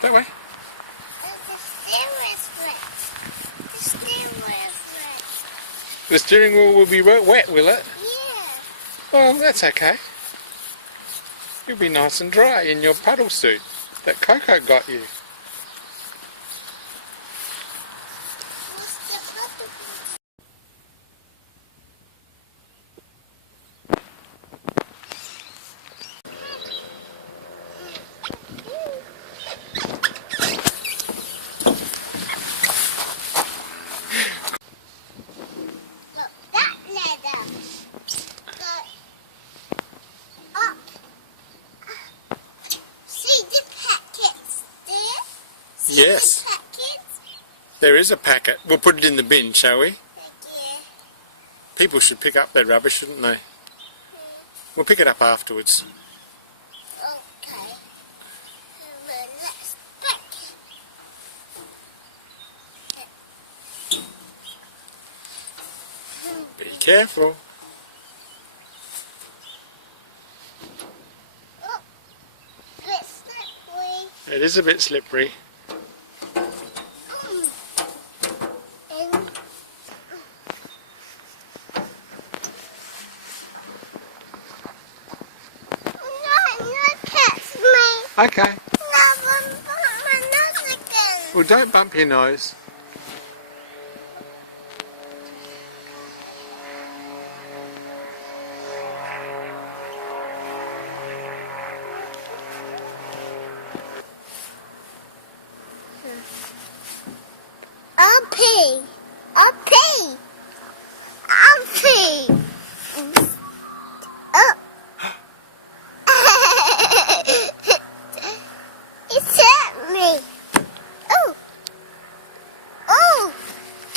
That way. The steering wheel will be wet, will it? Yeah. Well, that's okay. You'll be nice and dry in your puddle suit that Coco got you. Yes. There is a packet. We'll put it in the bin, shall we? Yeah. People should pick up their rubbish, shouldn't they? We'll pick it up afterwards. Okay. Let's pick. Be careful. Oh, bit slippery. It is a bit slippery. Okay. No, I'm bumping my nose again. Well, don't bump your nose. I'll pee. I'll pee. I'll pee. Oh. It hurt me. Oh. Oh.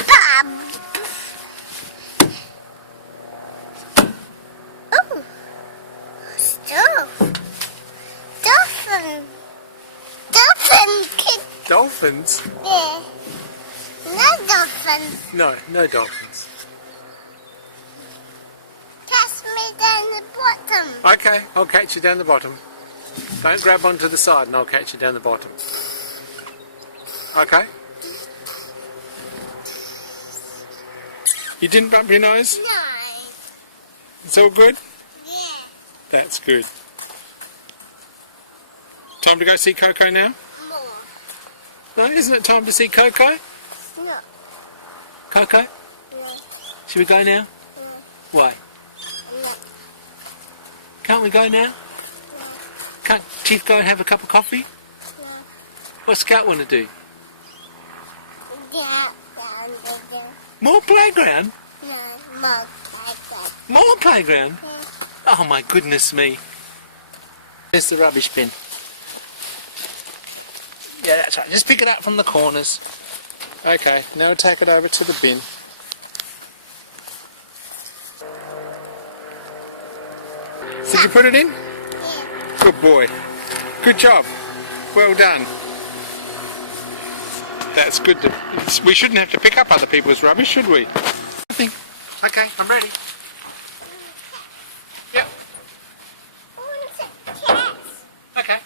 Bob. Oh. Stove. Dolphin. Dolphin kid. Dolphins? Yeah. No dolphins. No, no dolphins. Pass me down the bottom. Okay, I'll catch you down the bottom. Don't grab onto the side and I'll catch you down the bottom. Okay? You didn't bump your nose? No. It's all good? Yeah. That's good. Time to go see Coco now? More. No, isn't it time to see Coco? No. Coco? No. Should we go now? No. Why? No. Can't we go now? Can't Chief go and have a cup of coffee? No. What's Scout want to do? Yeah. More playground? No. More like that. More playground? Oh my goodness me. There's the rubbish bin. Yeah, that's right. Just pick it up from the corners. Okay, now take it over to the bin. Did you put it in? Yeah. Good boy. Good job. Well done. That's good. We shouldn't have to pick up other people's rubbish, should we? Nothing. Okay, I'm ready. Yep. Cats. Okay.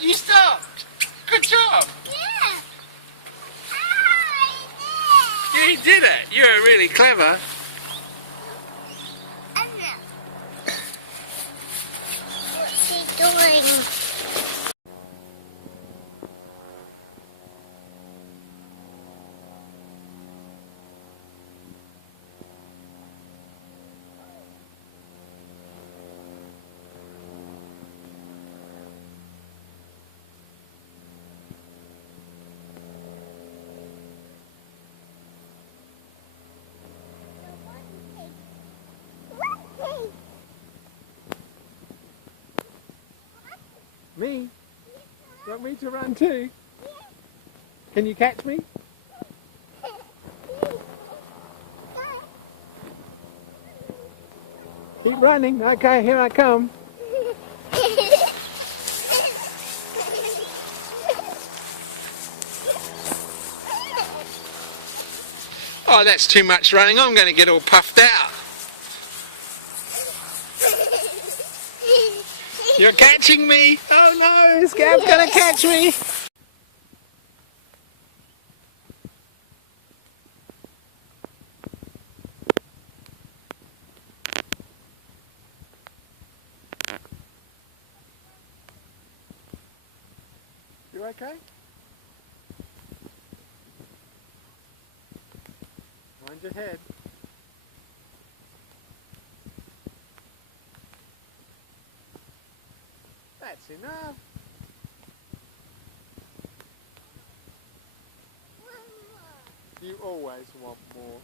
You stopped. Good job. Yeah. You did it. You're really clever. What's he doing? Me? You want me to run too? Can you catch me? Keep running. Okay, here I come. Oh, that's too much running. I'm going to get all puffed out. You're catching me. Oh no, Scab's going to catch me. You okay? Mind your head. That's enough. You always want more.